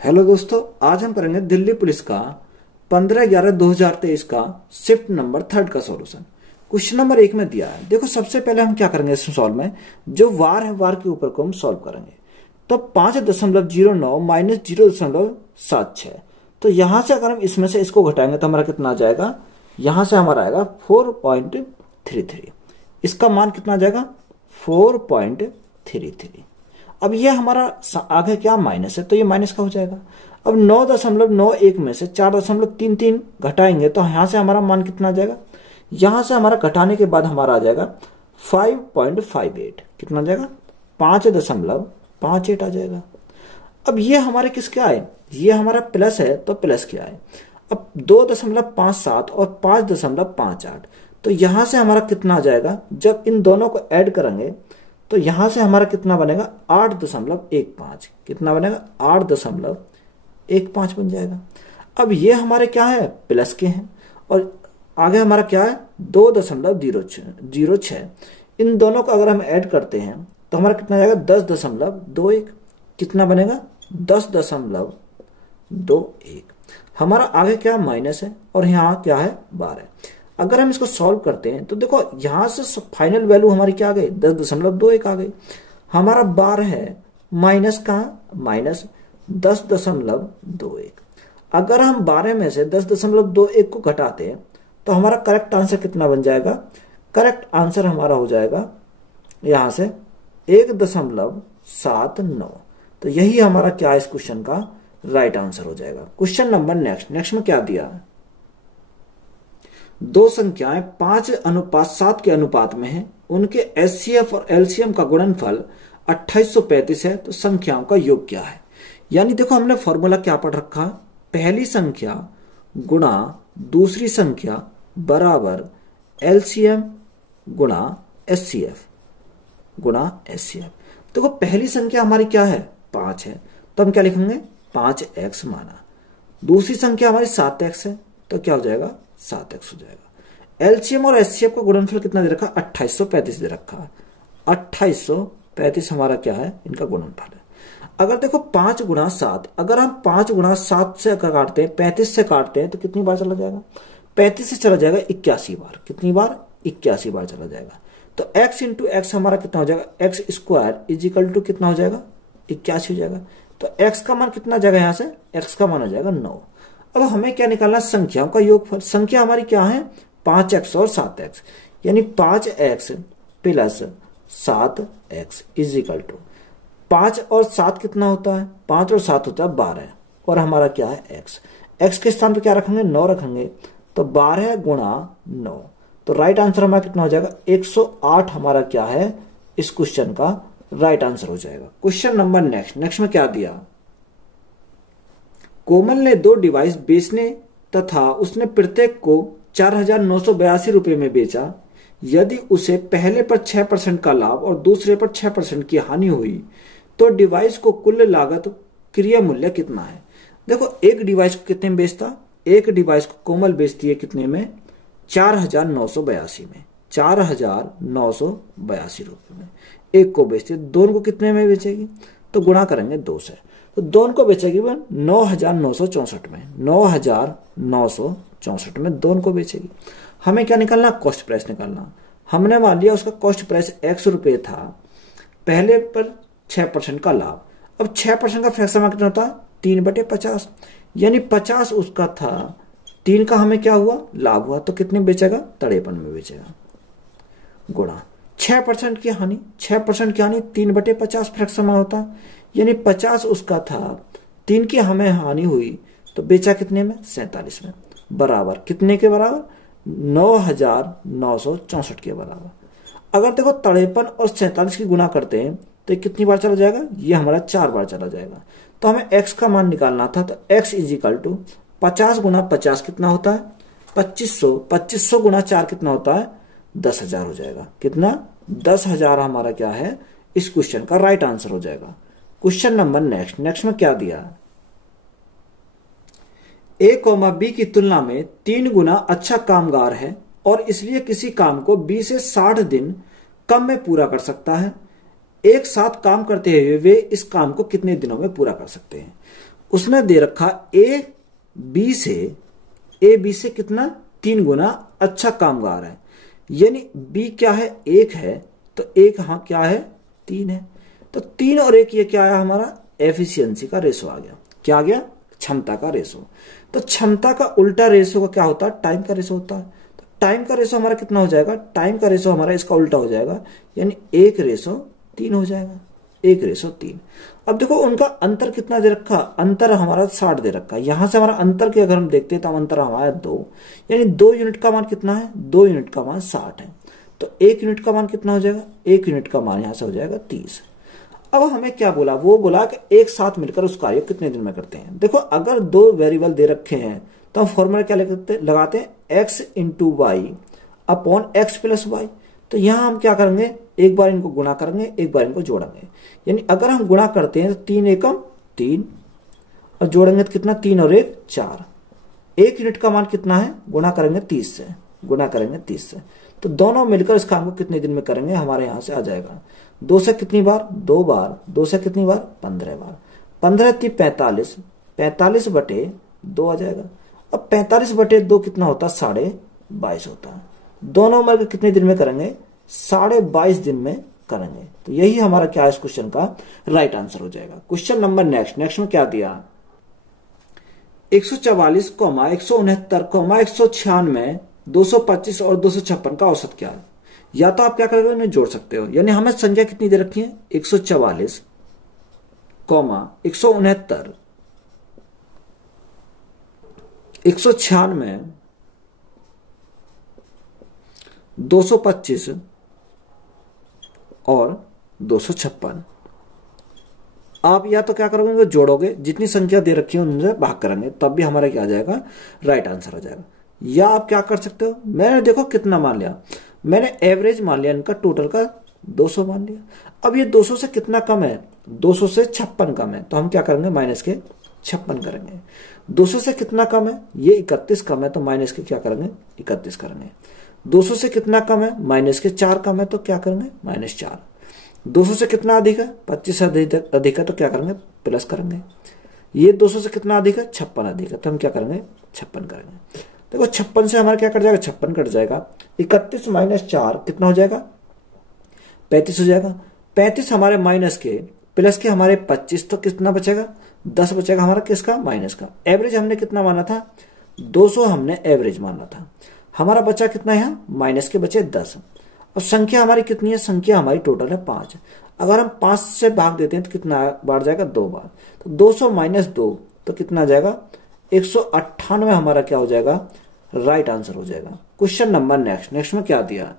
Hello दोस्तों, आज हम करेंगे दिल्ली पुलिस का 15/11/2023 का शिफ्ट नंबर 3 का सॉल्यूशन। क्वेश्चन नंबर 1 में दिया है। देखो, सबसे पहले हम क्या करेंगे, इस सॉल्व में जो वार है वार के ऊपर को हम सॉल्व करेंगे। तो 5.09 माइनस 0.76, तो यहां से अगर हम इसमें से इसको घटाएंगे तो हमारा कितना आ जाएगा, यहां से हमारा आएगा 4.33। इसका मान कितना आ जाएगा 4.33। अब ये हमारा आगे क्या माइनस है, तो ये माइनस का हो जाएगा। अब 9.91 में से 4.33 घटाएंगे तो यहां से हमारा मान कितना आ जाएगा, यहां से हमारा घटाने के बाद हमारा आ जाएगा 5.58। कितना आ जाएगा 5.58 आ जाएगा। अब ये हमारे किसका है, ये हमारा प्लस है तो प्लस क्या है। अब 2.57 और 5.58, तो यहां से हमारा कितना आ जाएगा, जब इन दोनों को ऐड करेंगे तो यहां से हमारा कितना बनेगा 8.15। कितना बनेगा 8.15 बन जाएगा। अब ये हमारे क्या है, प्लस के हैं, और आगे हमारा क्या है 2.06। इन दोनों को अगर हम ऐड करते हैं तो हमारा कितना जाएगा 10.21। कितना बनेगा 10.21। हमारा आगे क्या माइनस है और यहाँ क्या है 12। अगर हम इसको सॉल्व करते हैं तो देखो यहां से फाइनल वैल्यू हमारी क्या आ गई 10.21 आ गई। हमारा 12 है माइनस कहाँ, माइनस 10.21। अगर हम 12 में से 10.21 को घटाते हैं तो हमारा करेक्ट आंसर कितना बन जाएगा, करेक्ट आंसर हमारा हो जाएगा यहां से 1.79। तो यही हमारा क्या है इस क्वेश्चन का राइट आंसर हो जाएगा। क्वेश्चन नंबर नेक्स्ट में क्या दिया, दो संख्याएं 5:7 के अनुपात में हैं, उनके एचसीएफ और एलसीएम का गुणनफल 2835 है, तो संख्याओं का योग क्या है। यानी देखो हमने फॉर्मूला क्या पढ़ रखा, पहली संख्या गुणा दूसरी संख्या बराबर एलसीएम गुणा एचसीएफ गुणा एचसीएफ। देखो पहली संख्या हमारी क्या है 5 है, तो हम क्या लिखेंगे 5x माना। दूसरी संख्या हमारी 7x है, तो क्या हो जाएगा 7x हो जाएगा। एलसीएम और एचसीएफ का गुणनफल कितना दे रखा 2835 दे रखा। 2835 हमारा क्या है, इनका गुणनफल है। अगर देखो 5 गुणा 7, अगर हम 5 गुणा 7 से काटते हैं 35 से काटते हैं तो कितनी बार चला जाएगा, 35 से चला जाएगा 81 बार। कितनी बार 81 बार चला जाएगा। तो x इंटू एक्स हमारा कितना हो जाएगा, x square is equal to कितना हो जाएगा 81 हो जाएगा। तो x का मान कितना जाएगा, यहां से x का मान हो जाएगा 9। अब हमें क्या निकालना, संख्याओं का योगफल। संख्या हमारी क्या है 5x और 7x, यानी 5x plus 7x is equal to 5 और 7 कितना होता है, 5 और 7 होता है 12, और हमारा क्या है x के स्थान पे क्या रखेंगे 9 रखेंगे, तो 12 गुणा 9। तो राइट आंसर हमारा कितना हो जाएगा 108 हमारा क्या है इस क्वेश्चन का राइट आंसर हो जाएगा। क्वेश्चन नंबर नेक्स्ट में क्या दिया, कोमल ने 2 डिवाइस बेचने तथा उसने प्रत्येक को 4,982 रुपए में बेचा। यदि उसे पहले पर 6% का लाभ और दूसरे पर 6% की हानि हुई तो डिवाइस को कुल लागत क्रिया मूल्य कितना है। देखो एक डिवाइस को कितने में बेचता, एक डिवाइस को कोमल बेचती है कितने में 4,982 में, 4,982 रुपए में एक को बेचती है। दोनों को कितने में बेचेगी, तो गुणा करेंगे 2 से, तो दोनों को बेचेगी 9,964 में, 9,964 में दोनों को बेचेगी। हमें क्या निकालना, कॉस्ट प्राइस निकालना। हमने मान लिया उसका कॉस्ट प्राइस x रुपए था, पहले पर 6% का लाभ। अब 6% का फ्रैक्शन कितना होता है 3/50, यानी 50 उसका था, 3 का हमें क्या हुआ लाभ हुआ, तो कितने बेचेगा 53 में बेचेगा, गुणा 6% की हानि। 6% की हानि 3/50 फ्रैक्शन में होता है, यानी 50 उसका था, 3 की हमें हानि हुई तो बेचा कितने में 47 में, बराबर कितने के बराबर 9,964 के बराबर। अगर देखो 53 और 47 की गुणा करते हैं तो कितनी बार चला जाएगा, ये हमारा 4 बार चला जाएगा। तो हमें x का मान निकालना था, तो x इज इक्वल टू 50 गुणा 50 कितना होता है 2500, 2500 गुणा 4 कितना होता है 10,000 हो जाएगा। कितना 10,000 हमारा क्या है इस क्वेश्चन का राइट आंसर हो जाएगा। क्वेश्चन नंबर नेक्स्ट में क्या दिया, a, b की तुलना में 3 गुना अच्छा कामगार है और इसलिए किसी काम को 20 से 60 दिन कम में पूरा कर सकता है। एक साथ काम करते हुए वे इस काम को कितने दिनों में पूरा कर सकते हैं। उसने दे रखा ए बी से कितना 3 गुना अच्छा कामगार है, यानी बी क्या है 1 है, तो 1 हाँ क्या है 3 है, तो 3 और 1 ये क्या आया हमारा एफिशिएंसी का रेशो आ गया। क्या आ गया? क्षमता का रेशो। तो क्षमता का उल्टा रेशो का क्या होता है? टाइम का रेशो होता है। तो टाइम का रेशो हमारा कितना हो जाएगा? टाइम का रेशो हमारा इसका उल्टा हो जाएगा, यानी 1:3 हो जाएगा, 1:3। अब देखो उनका अंतर कितना दे रखा? अंतर हमारा 60 दे रखा है। यहां से हमारा अंतर के अगर हम देखते हैं तो अंतर हमारा 2, यानी 2 यूनिट का मान कितना है? 2 यूनिट का मान 60 है। तो 1 यूनिट का मान कितना हो जाएगा? 1 यूनिट का मान यहां से हो जाएगा 30। अब हमें क्या बोला? वो बोला कि एक साथ मिलकर उस कार्य कितने दिन में करते हैं। देखो अगर 2 वेरिएबल दे रखे हैं तो हम फॉर्मूला क्या लगाते हैं? x into y upon x plus y. तो यहां हम क्या करेंगे? एक बार इनको गुणा करेंगे, एक बार इनको जोड़ेंगे। यानी अगर हम गुणा करते हैं तो 3 एकम 3 और जोड़ेंगे तो कितना? 3 और 1 4। 1 यूनिट का मान कितना है? गुणा करेंगे 30 से, गुणा करेंगे 30 से। तो दोनों मिलकर इस काम को कितने दिन में करेंगे? हमारे यहां से आ जाएगा 2 से कितनी बार? 2 बार। 2 से कितनी बार? 15 बार। 15 × 45, 45 बटे 2 आ जाएगा। अब 45 बटे 2 कितना होता है? 22.5 होता है। दोनों मिलकर कितने दिन में करेंगे? 22.5 दिन में करेंगे। तो यही हमारा क्या है इस क्वेश्चन का राइट आंसर हो जाएगा। क्वेश्चन नंबर नेक्स्ट में क्या दिया? 144, 169, 196, 225 और 256 का औसत क्या है? या तो आप क्या करोगे? इन्हें जोड़ सकते हो। यानी हमें संख्या कितनी दे रखी है? 144, 169, 196, 225 और 256। आप या तो क्या करोगे? जोड़ोगे, जितनी संख्या दे रखी है उनसे भाग करेंगे, तब भी हमारा क्या आ जाएगा? राइट आंसर हो जाएगा। या आप क्या कर सकते हो? मैंने देखो कितना मान लिया, मैंने एवरेज मान लिया, इनका टोटल का 200 मान लिया। अब ये 200 से कितना कम है? 200 से 56 कम है, तो हम क्या करेंगे? माइनस के 56 करेंगे। 200 से कितना कम है? ये 31 कम है, तो माइनस के क्या करेंगे? 31 करेंगे। 200 से कितना कम है? माइनस के 4 कम है, तो क्या करेंगे? -4। 200 से कितना अधिक है? 25 अधिक है, तो क्या करेंगे? प्लस करेंगे। ये 200 से कितना अधिक है? 56 अधिक है, तो हम क्या करेंगे? 56 करेंगे। देखो 56 से हमारा क्या कट जाएगा? 56 कट जाएगा। 31 - 4 कितना हो जाएगा? 35 हो जाएगा। 35 हमारे माइनस के प्लस के हमारे 25, तो कितना बचेगा? 10 बचेगा हमारा किसका? माइनस का। एवरेज हमने कितना माना था? 200 हमने एवरेज माना था। हमारा बचा कितना है? माइनस के बचे 10। और संख्या हमारी कितनी है? संख्या हमारी टोटल है 5। अगर हम 5 से भाग देते हैं तो कितना बार जाएगा? 2 बार। तो 200 - 2 तो कितना आ जाएगा? 198 हमारा क्या हो जाएगा? राइट आंसर हो जाएगा। क्वेश्चन नंबर नेक्स्ट में क्या दिया?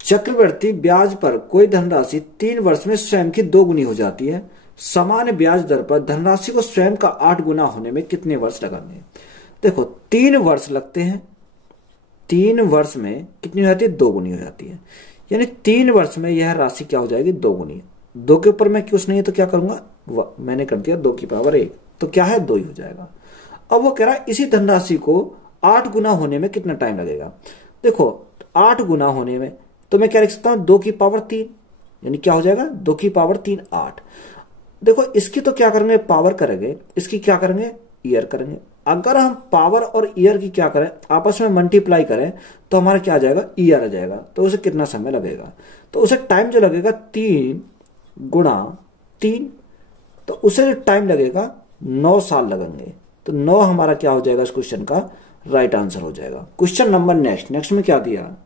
चक्रवृद्धि ब्याज पर कोई धनराशि 3 वर्ष में स्वयं की 2 गुनी हो जाती है। सामान्य ब्याज दर पर धनराशि को स्वयं का 8 गुना होने में कितने वर्ष लगेंगे? देखो 3 वर्ष लगते हैं। 3 वर्ष में कितनी हो जाती है? 2 गुनी हो जाती है। यानी 3 वर्ष में यह राशि क्या हो जाएगी? 2 गुनी। 2 के ऊपर मैं कुछ नहीं है तो क्या करूंगा? मैंने कर दिया 2 की पावर 1, तो क्या है? 2 ही हो जाएगा। अब वो कह रहा है इसी धनराशि को 8 गुना होने में कितना टाइम लगेगा? देखो 8 गुना होने में तो मैं क्या लिख सकता हूं? 2 की पावर 3, यानी क्या हो जाएगा? 2 की पावर 3 8। देखो इसकी तो क्या करेंगे? पावर करेंगे। इसकी क्या करेंगे? ईयर करेंगे। अगर हम पावर और ईयर की क्या करें? आपस में मल्टीप्लाई करें तो हमारा क्या आ जाएगा? ईयर आ जाएगा। तो उसे कितना समय लगेगा? तो उसे टाइम जो लगेगा 3 गुणा 3, तो उसे टाइम लगेगा 9 साल लगेंगे। तो 9 हमारा क्या हो जाएगा? इस क्वेश्चन का राइट आंसर हो जाएगा। क्वेश्चन नंबर नेक्स्ट में क्या दिया?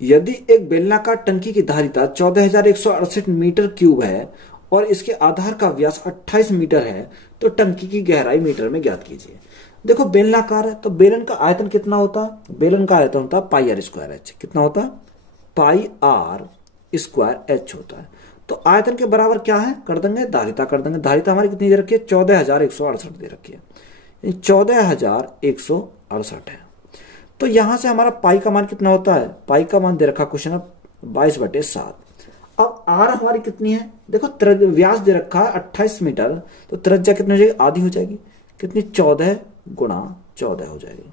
यदि एक बेलनाकार टंकी की धारिता 14,168 मीटर क्यूब है और इसके आधार का व्यास 28 मीटर है, तो टंकी की गहराई मीटर में ज्ञात कीजिए। देखो बेलनाकार है तो बेलन का आयतन कितना होता है? बेलन का आयतन होता है πr²h। कितना होता है? πr²h होता है। तो आयतन के बराबर क्या है? कर देंगे धारिता, कर देंगे। धारिता हमारी कितनी दे रखी है? 14,168 दे रखी है। 14,168 है। तो यहां से हमारा पाई का मान कितना होता है? पाई का मान दे रखा क्वेश्चन 22/7। अब आर हमारी कितनी है? देखो व्यास दे रखा है 28 मीटर, तो त्रिज्या कितनी हो जाएगी? आधी हो जाएगी। कितनी? 14 गुणा 14 हो जाएगी।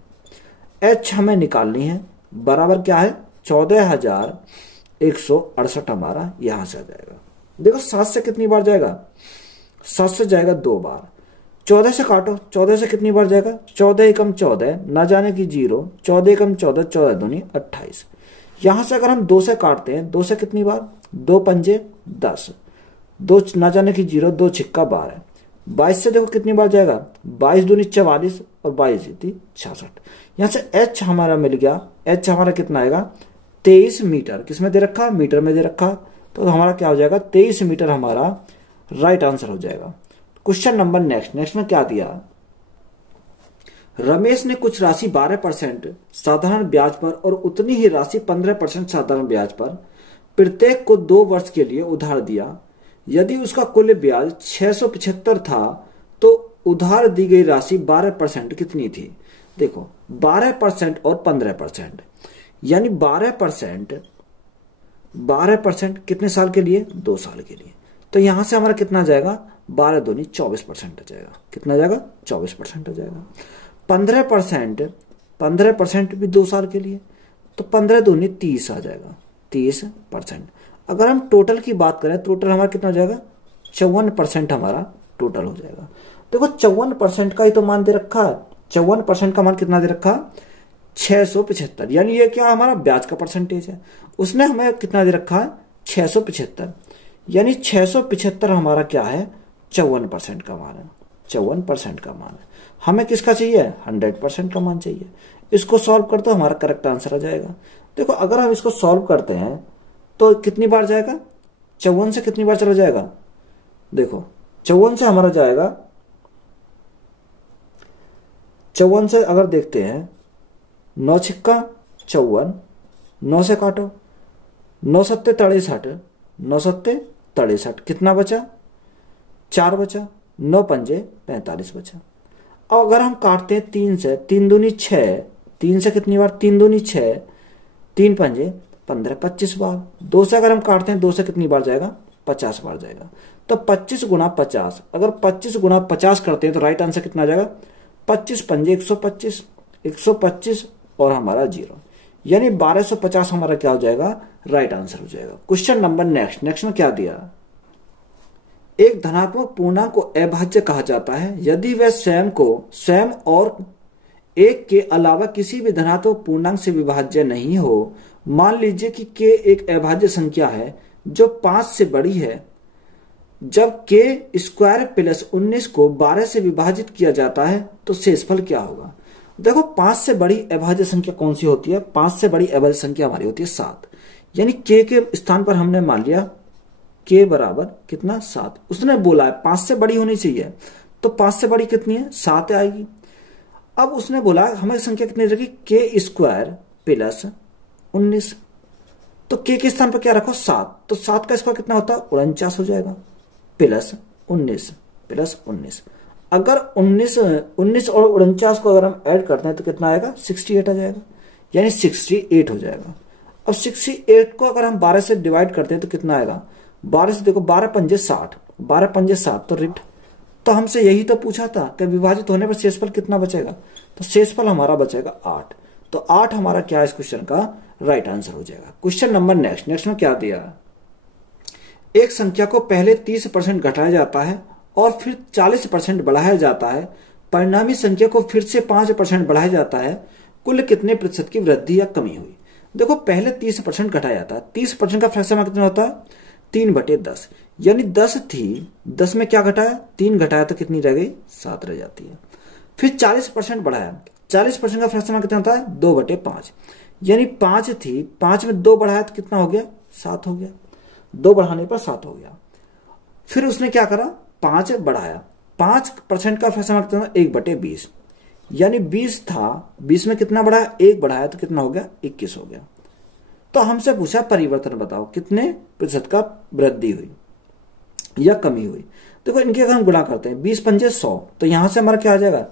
एच हमें निकालनी है, बराबर क्या है? 14,168 हमारा यहां से आ जाएगा। देखो 7 से कितनी बार जाएगा? 7 से जाएगा 2 बार। 14 से काटो, 14 से कितनी बार जाएगा, 14 एकम 14, ना जाने की 0, 14 एकम 14, 14 दूनी 28। यहां से अगर हम 2 से काटते हैं, 2 से कितनी बार, 2 पंजे 10, 2 ना जाने की 0, 2 छिक्का 12। 22 से देखो कितनी बार जाएगा, 22 दूनी 44 और 22 जीती 66। यहां से h हमारा मिल गया, h हमारा कितना आएगा 23 मीटर। किसमें दे रखा, मीटर में दे रखा, तो हमारा क्या हो जाएगा 23 मीटर हमारा राइट आंसर हो जाएगा। क्वेश्चन नंबर नेक्स्ट में क्या दिया, रमेश ने कुछ राशि 12% साधारण ब्याज पर और उतनी ही राशि 15% साधारण ब्याज पर प्रत्येक को 2 वर्ष के लिए उधार दिया। यदि उसका कुल ब्याज 675 था तो उधार दी गई राशि 12% कितनी थी। देखो 12% और 15%, यानी 12% कितने साल के लिए, 2 साल के लिए। तो यहां से हमारा कितना जाएगा, 12 दूनी 24% आ जाएगा। कितना जाएगा, 24% आ जाएगा। 15% भी 2 साल के लिए, तो 15 दूनी 30 आ जाएगा, 30%। अगर हम टोटल की बात करें, टोटल हमारा कितना हो जाएगा, 54% हमारा टोटल हो जाएगा। देखो 54% का ही तो मान दे रखा है, 54% का मान कितना दे रखा, 675, यानी ये क्या हमारा ब्याज का परसेंटेज है। उसने हमें कितना दे रखा है, 675, यानी 675 हमारा क्या है, 54% का मान है, 54% का मान है। हमें किसका चाहिए, 100% का मान चाहिए। इसको सॉल्व करते तो हमारा करेक्ट आंसर आ जाएगा। देखो अगर हम इसको सॉल्व करते हैं तो कितनी बार जाएगा, 54 से कितनी बार चला जाएगा, देखो 54 से हमारा जाएगा, 54 से अगर देखते हैं, 9 छिक्का 54, 9 से काटो, 9 सत्ते 63, 9 सत्ते 63, कितना बचा, 4 बचा, 9 पंजे 45 बचा। अब अगर हम काटते हैं 3 से, 3 दूनी 6, 3 से कितनी बार, 3 दूनी 6, 3 पंजे 15, 25 बार। 2 से अगर हम काटते हैं, 2 से कितनी बार जाएगा, 50 बार जाएगा। तो 25 गुना 50, अगर 25 गुना 50 करते हैं तो राइट आंसर कितना आ जाएगा, 25 पंजे 125, 125 और हमारा 0, यानी 1250 हमारा क्या हो जाएगा, राइट आंसर हो जाएगा। क्वेश्चन नंबर नेक्स्ट में क्या दिया, एक धनात्मक पूर्णांक को अभाज्य कहा जाता है यदि वह स्वयं और एक के अलावा किसी भी धनात्मक पूर्णांक से विभाज्य नहीं हो। मान लीजिए कि k एक अभाज्य संख्या है जो 5 से बड़ी है। जब k स्क्वायर प्लस 19 को 12 से विभाजित किया जाता है तो शेषफल क्या होगा। देखो 5 से बड़ी अभाज्य संख्या कौन सी होती है, 5 से बड़ी अभाज्य संख्या हमारी होती है 7, यानी k के स्थान पर हमने मान लिया k बराबर कितना, 7। उसने बोला है 5 से बड़ी होनी चाहिए, तो 5 से बड़ी कितनी है, 7 आएगी। अब उसने बोला हमें संख्या कितनी रखी, k स्क्वायर प्लस 19, तो k के स्थान पर क्या रखो, 7, तो 7 का स्क्वायर कितना होता है, 49 हो जाएगा, प्लस 19। अगर 19 और 49 को अगर हम ऐड करते हैं तो कितना आएगा, 68 आ जाएगा, यानी 68 हो जाएगा। अब 68 को अगर हम 12 से डिवाइड करते हैं तो कितना आएगा, 12 से देखो 12 पंजे 60, 12 पंजे 7, तो रिट। तो हमसे यही तो पूछा था कि विभाजित होने पर शेषफल कितना बचेगा, तो शेषफल हमारा बचेगा 8। तो 8 हमारा क्या है इस क्वेश्चन का राइट आंसर हो जाएगा। क्वेश्चन नंबर नेक्स्ट में क्या दिया, एक संख्या को पहले 30% घटाया जाता है और फिर 40% बढ़ाया जाता है, परिणामी संख्या को फिर से 5% बढ़ाया जाता है, कुल कितने प्रतिशत की वृद्धि या कमी हुई। देखो पहले 30% घटाया जाता है, 30% का फ्रैक्शन कितना होता है, 3/10, यानी 10 थी, 10 में क्या घटाया, 3 घटाया तो कितनी रह गई, 7 रह जाती है। फिर 40% बढ़ाया, 40% का फ्रैक्शन कितना होता है, 2/5, यानी 5 थी, 5 में 2 बढ़ाया तो कितना हो गया, 7 हो गया, 2 बढ़ाने पर 7 हो गया। फिर उसने क्या करा, 5 बढ़ाया, 5% का फ्रैक्शन कितना, 1/20, यानी 20 था, 20 में कितना बढ़ाया, 1 बढ़ाया तो कितना हो गया, 21 हो गया। तो हमसे पूछा परिवर्तन बताओ, कितने प्रतिशत का वृद्धि हुई या कमी हुई। देखो इनके अगर हम गुणा करते हैं, 20 पंजे 100, तो यहां से हमारा क्या आ जाएगा,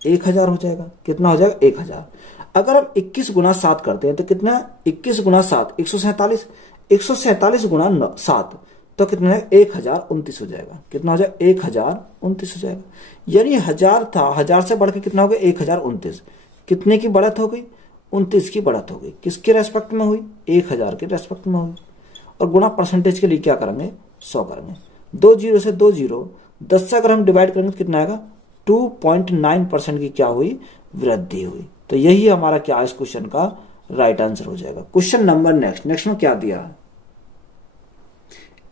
1000 हो जाएगा। कितना हो जाएगा, 1000। अगर हम 21 गुना 7 करते हैं तो कितना, 21 गुना 7 147, 147 गुना 7 तो कितना है, 1029 हो जाएगा। कितना हो जाएगा, 1029 हो जाएगा, यानी 1000 था, 1000 से बढ़ के कितना हो गया, 1029। कितने की बढ़त हो गई, 29 की बढ़त हो गई। किसके रेस्पेक्ट में हुई, 1000 के रेस्पेक्ट में हुई। और गुणा परसेंटेज के लिए क्या करेंगे, 100 करेंगे। 2 0 से 2 0, 10 से अगर हम डिवाइड करेंगे तो कितना आएगा, 2.9% की क्या हुई, वृद्धि हुई। तो यही हमारा क्या इस क्वेश्चन का राइट आंसर हो जाएगा। क्वेश्चन नंबर नेक्स्ट में क्या दिया है,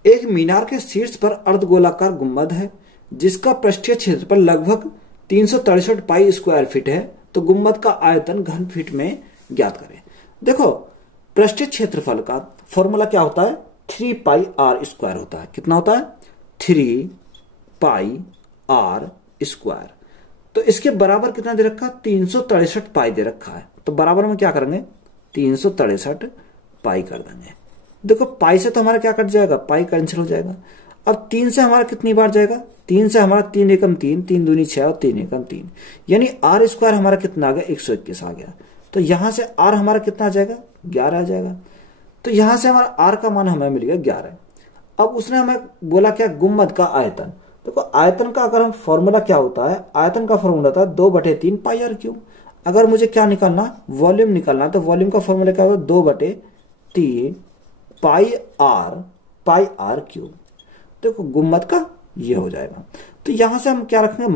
एक मीनार के शीर्ष पर अर्धगोलाकार गुंबद है जिसका पृष्ठीय क्षेत्रफल लगभग 363 पाई स्क्वायर फीट है, तो गुंबद का आयतन घन फीट में ज्ञात करें। देखो पृष्ठीय क्षेत्रफल का फॉर्मूला क्या होता है, 3 पाई आर स्क्वायर होता है। कितना होता है, 3 पाई आर स्क्वायर। तो इसके बराबर कितना दे रखा है, 363 पाई दे रखा है। तो बराबर में क्या करेंगे, 363 पाई कर देंगे। देखो पाई से तो हमारा क्या कट जाएगा, पाई कैंसिल हो जाएगा। अब 3 से हमारा कितनी बार जाएगा, 3 से हमारा 3 एकम 3, 3 दूनी 6 और 3 एकम 3, यानी आर स्क्वायर हमारा कितना आ गया, 121 आ गया। तो यहां से आर हमारा कितना आ जाएगा, 11 आ जाएगा। तो यहां से हमारा आर का मान हमें मिल गया 11। अब उसने हमें बोला क्या, गुंबद का आयतन। देखो आयतन का अगर हम फॉर्मूला क्या होता है, आयतन का फॉर्मूला था 2/3 पाई आर क्यूब। अगर मुझे क्या निकालना, वॉल्यूम निकालना, तो वॉल्यूम का फॉर्मूला क्या होगा, 2/3 पाई आर क्यूब। देखो गुंबद का ये हो जाएगा। तो यहां से हम क्या रखेंगे,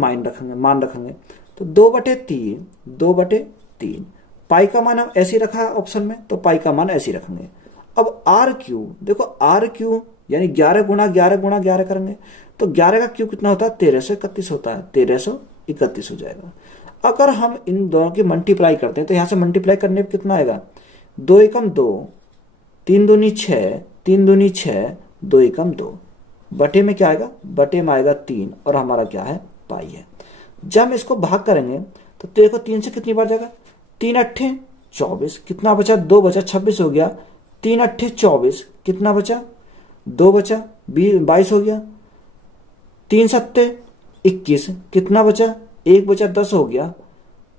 मान रखेंगे। तो 2/3 पाई का मान हम ऐसे रखा है ऑप्शन में, तो पाई का मान ऐसे रखेंगे। अब आर क्यूब, देखो आर क्यूब यानी 11 गुणा 11 करेंगे, तो 11 का क्यूब कितना होता है, 1331 होता है, 1331 हो जाएगा। अगर हम इन दोनों की मल्टीप्लाई करते हैं तो यहां से मल्टीप्लाई करने पर कितना आएगा, 2 एकम 2, 3 दूनी 6, 3 दूनी 6, 2 एकम 2, बटे में क्या आएगा, बटे में आएगा 3 और हमारा क्या है, पाई है। जब हम इसको भाग करेंगे तो देखो 3 से कितनी बार जाएगा, 3 अट्ठे 24, कितना बचा, 2 बचा, 26 हो गया। 3 अट्ठे 24, कितना बचा, 2 बचा, 22 हो गया। 3 सत्ते 21, कितना बचा, 1 बचा, 10 हो गया।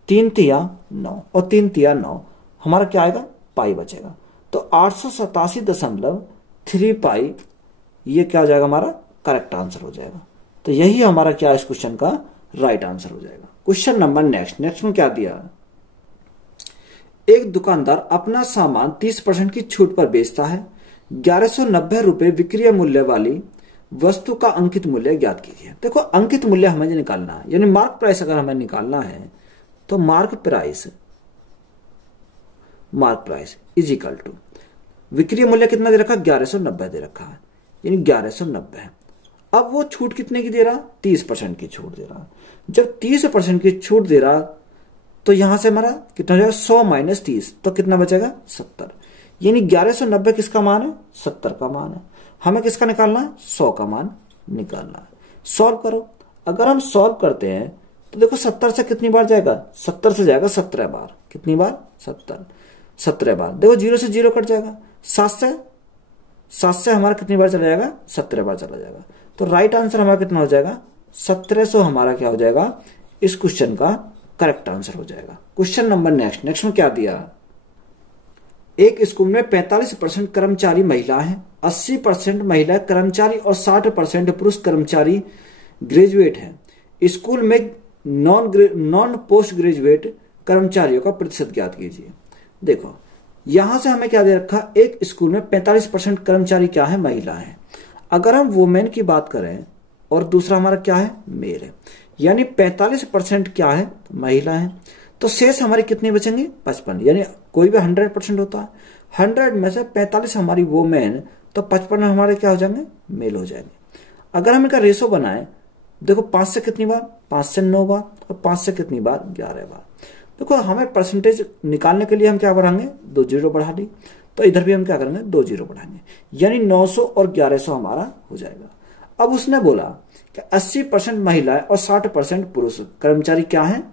3 तिया 9 और 3 तिया 9, हमारा क्या आएगा, पाई बचेगा। तो 887.3 पाई ये क्या हो जाएगा, हमारा करेक्ट आंसर हो जाएगा। तो यही हमारा क्या इस क्वेश्चन का राइट आंसर हो जाएगा। क्वेश्चन नंबर नेक्स्ट में क्या दिया, एक दुकानदार अपना सामान 30% की छूट पर बेचता है। 1190 रुपए विक्रय मूल्य वाली वस्तु का अंकित मूल्य ज्ञात कीजिए। देखो अंकित मूल्य हमें निकालना है, यानी मार्क प्राइस अगर हमें निकालना है तो mark price is equal to विक्रय मूल्य कितना दे रखा, 1190 दे रखा है, यानी 1190। अब वो छूट कितने की दे रहा, 30% की छूट दे रहा। जब 30% की छूट दे रहा तो यहां से हमारा कितना हो जाएगा, 100 माइनस 30, तो कितना बचेगा, 70। यानी 1190 किसका मान है, 70 का मान है। हमें किसका निकालना है, 100 का मान निकालना है। सॉल्व करो। अगर हम सॉल्व करते हैं तो देखो 70 से कितनी बार जाएगा, 70 से जाएगा 17 बार। कितनी बार, 17 बार। देखो 0 से 0 कट जाएगा। 7 से हमारा कितनी बार चला जाएगा, 17 बार चला जाएगा। तो राइट आंसर हमारा कितना हो जाएगा, 1700 हमारा क्या हो जाएगा, इस क्वेश्चन का करेक्ट आंसर हो जाएगा। क्वेश्चन नंबर नेक्स्ट में क्या दिया, एक स्कूल में 45% कर्मचारी महिला है, 80% महिला कर्मचारी और 60% पुरुष कर्मचारी ग्रेजुएट है। स्कूल में नॉन पोस्ट ग्रेजुएट कर्मचारियों का प्रतिशत ज्ञात कीजिए। देखो यहां से हमें क्या दे रखा, एक स्कूल में 45% कर्मचारी क्या है, महिला है। अगर हम वुमेन की बात करें और दूसरा हमारा क्या है, मेल है, यानी 45% क्या है, महिला है। तो शेष हमारी कितनी बचेंगे, 55। यानी कोई भी 100% होता है, 100 में से 45 हमारी वुमेन, तो 55 हमारे क्या हो जाएंगे, मेल हो जाएंगे। अगर हम इनका रेशो बनाए, देखो 5 से कितनी बार, 5 से 9 बार, और 5 से कितनी बार, 11 बार। देखो हमें परसेंटेज निकालने के लिए हम क्या बढ़ाएंगे, 2 जीरो बढ़ा दी। तो इधर भी हम क्या करेंगे, 2 जीरो बढ़ाएंगे, यानी 900 और 1100 हमारा हो जाएगा। अब उसने बोला कि 80% महिला और 60% पुरुष कर्मचारी क्या है,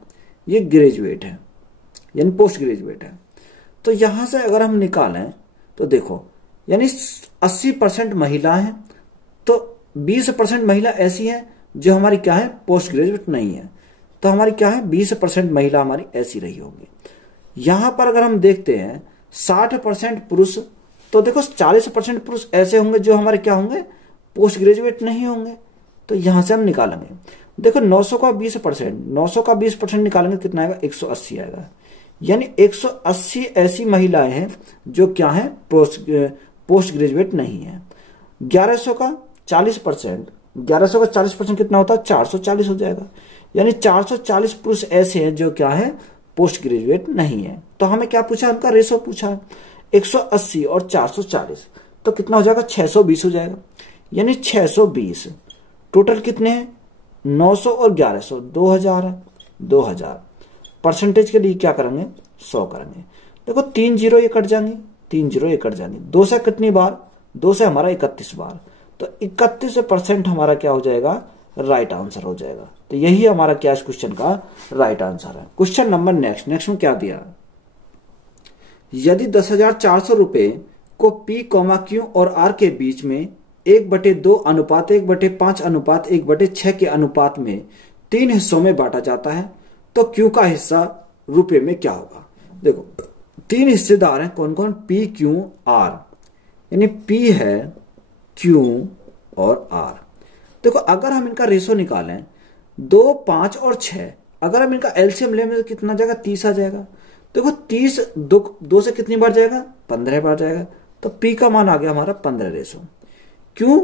ये ग्रेजुएट है, यानी पोस्ट ग्रेजुएट है। तो यहां से अगर हम निकालें तो देखो, यानी 80% महिला है, तो 20% महिला ऐसी है जो हमारी क्या है, पोस्ट ग्रेजुएट नहीं है। तो हमारी क्या है, 20% महिला हमारी ऐसी रही होगी। यहां पर अगर हम देखते हैं 60% पुरुष, तो देखो 40% पुरुष ऐसे होंगे जो हमारे क्या होंगे, पोस्ट ग्रेजुएट नहीं होंगे। तो यहां से हम निकालेंगे, देखो 900 का 20% निकालेंगे, कितना आएगा, 180 आएगा। यानी 180 ऐसी महिलाएं हैं जो क्या है, पोस्ट ग्रेजुएट नहीं है। 1100 का 40%, 1100 का 40% कितना होता है? 440 हो जाएगा। यानी 440 पुरुष ऐसे हैं जो क्या है, पोस्ट ग्रेजुएट नहीं है। तो हमें क्या पूछा, उनका रेशो पूछा है 180 और 440, तो कितना हो जाएगा? 620 हो जाएगा। यानी 620 टोटल कितने हैं? 900 और 1100 2000 है। 2000 परसेंटेज के लिए क्या करेंगे? 100 करेंगे। देखो 3 जीरो ये कट जाएंगे, 3 जीरो ये कट जाएंगे। 2 से कितनी बार? 2 से हमारा 31 बार, तो 31% हमारा क्या हो जाएगा? राइट आंसर हो जाएगा। तो यही हमारा क्या इस क्वेश्चन का राइट आंसर है। क्वेश्चन नंबर नेक्स्ट में क्या दिया? यदि 10,400 रुपए को P, Q और R के बीच में 1/2 अनुपात 1/5 अनुपात 1/6 के अनुपात में 3 हिस्सों में बांटा जाता है, तो Q का हिस्सा रुपए में क्या होगा? देखो 3 हिस्सेदार हैं, कौन कौन? P, Q, R। यानी P है, Q और R। देखो अगर हम इनका रेशो निकालें 2, 5 और 6, अगर हम इनका एलसीएम लें तो कितना जाएगा? 30 आ जाएगा। देखो 30 2 से कितनी बार जाएगा? 15 बार जाएगा। तो P का मान आ गया हमारा 15 रेशो। क्यों?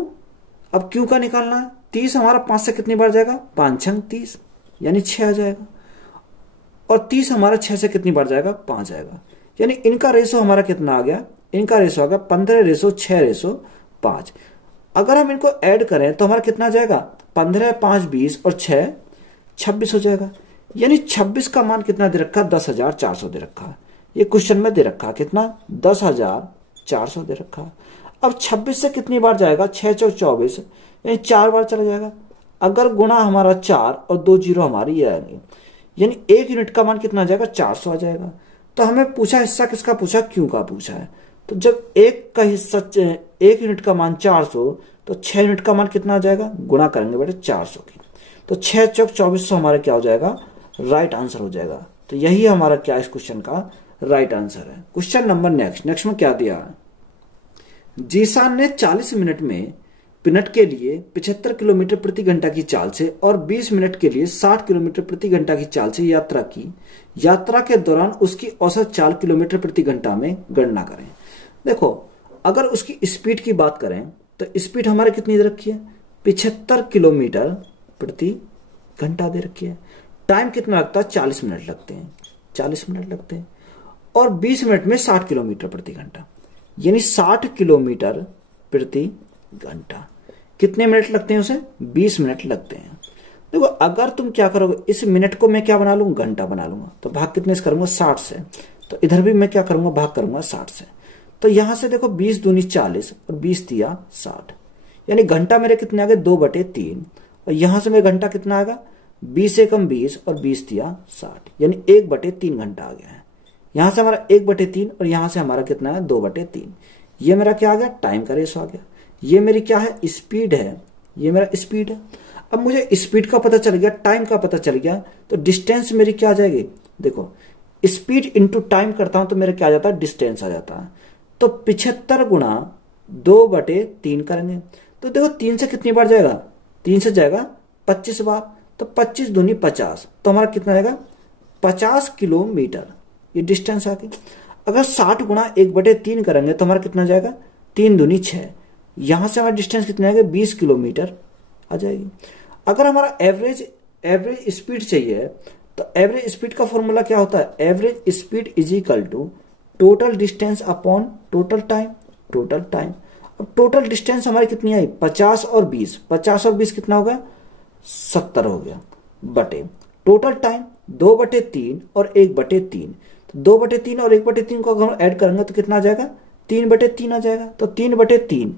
अब Q का निकालना है। 30 हमारा 5 से कितनी बार जाएगा? 5 छंग 30, यानी 6 आ जाएगा। और 30 हमारा 6 से कितनी बार जाएगा? 5 आएगा। यानी इनका रेशो हमारा कितना आ गया? इनका रेशो आ गया 15 रेशो 6 रेशो 5। अगर हम इनको ऐड करें तो हमारा कितना जाएगा? 15, 5, 20 और 6 26 हो जाएगा। यानी 26 का मान कितना दे रखा? 10,400 दे रखा है। ये क्वेश्चन में दे रखा कितना? 10,400 दे रखा है। अब 26 से कितनी बार जाएगा? 6 चौक 24, यानी 4 बार चला जाएगा। अगर गुणा हमारा 4 और 2 जीरो हमारी ये आएंगे, यानी 1 यूनिट का मान कितना आ जाएगा? 400 आ जाएगा। तो हमें पूछा हिस्सा किसका पूछा? Q का पूछा है। तो जब 1 का हिस्सा 1 यूनिट का मान 400, तो 6 यूनिट का मान कितना आ जाएगा? गुणा करेंगे बेटे 400 की, तो 6 चौक 2400 हमारा क्या हो जाएगा? राइट आंसर हो जाएगा। तो यही हमारा क्या इस क्वेश्चन का राइट आंसर है। क्वेश्चन नंबर नेक्स्ट में क्या दिया? जीशान ने 40 मिनट में मिनट के लिए 75 किलोमीटर प्रति घंटा की चाल से और 20 मिनट के लिए 60 किलोमीटर प्रति घंटा की चाल से यात्रा की। यात्रा के दौरान उसकी औसत चाल किलोमीटर प्रति घंटा में गणना करें। देखो अगर उसकी स्पीड की बात करें तो स्पीड हमारे कितनी दे रखी है? 75 किलोमीटर प्रति घंटा दे रखी है। टाइम कितना लगता है? 40 मिनट लगते हैं, 40 मिनट लगते हैं। और 20 मिनट में 60 किलोमीटर प्रति घंटा, यानी 60 किलोमीटर प्रति घंटा। कितने मिनट लगते हैं उसे? 20 मिनट लगते हैं। देखो अगर तुम क्या करोगे, इस मिनट को मैं क्या बना लूंगा? घंटा बना लूंगा। तो भाग कितने से करूंगा? 60 से। तो इधर भी मैं क्या करूंगा? भाग करूंगा 60 से। तो यहां से देखो 20 दूनी 40 और 20 दिया 60, यानी घंटा मेरे कितने आ गए? 2/3। और यहां से मेरे घंटा कितना आएगा? 20 से कम 20 और 20 दिया 60, यानी 1/3 घंटा आ गया है। यहां से हमारा 1/3 और यहां से हमारा कितना है? 2/3। ये मेरा क्या आ गया? टाइम का रेशो आ गया। ये मेरी क्या है? स्पीड है। ये मेरा स्पीड है। अब मुझे स्पीड का पता चल गया, टाइम का पता चल गया, तो डिस्टेंस मेरी क्या आ जाएगी? देखो स्पीड इंटू टाइम करता हूं तो मेरा क्या आ जाता है? डिस्टेंस आ जाता है। तो 75 गुणा 2/3 करेंगे तो देखो 3 से कितनी बार जाएगा? 3 से जाएगा 25 बार। तो 25 दूनी 50, तो हमारा कितना आएगा? 50 किलोमीटर। ये डिस्टेंस आ गई। अगर 60 गुणा 1/3 करेंगे तो हमारा कितना जाएगा? 3 दूनी 6, यहां से हमारा डिस्टेंस कितना आएगा? 20 किलोमीटर आ जाएगी। अगर हमारा एवरेज स्पीड चाहिए तो एवरेज स्पीड का फॉर्मूला क्या होता है? Average speed is equal to total distance upon total time. Total time. अब टोटल डिस्टेंस हमारी कितनी आई? 50 और 20। 50 और 20 कितना हो गया? 70 हो गया। बटे टोटल टाइम 2/3 और 1/3। तो 2/3 और 1/3 को अगर हम ऐड करेंगे तो कितना आ जाएगा? 3/3 आ जाएगा। तो 3/3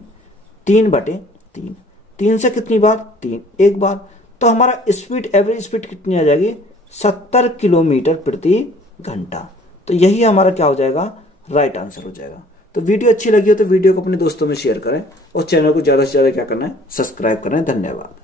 3/3 3 से कितनी बार? 3 एक बार। तो हमारा स्पीड एवरेज स्पीड कितनी आ जाएगी? 70 किलोमीटर प्रति घंटा। तो यही हमारा क्या हो जाएगा? राइट आंसर हो जाएगा। तो वीडियो अच्छी लगी हो तो वीडियो को अपने दोस्तों में शेयर करें और चैनल को ज्यादा से ज्यादा क्या करना है? सब्सक्राइब करना है। धन्यवाद।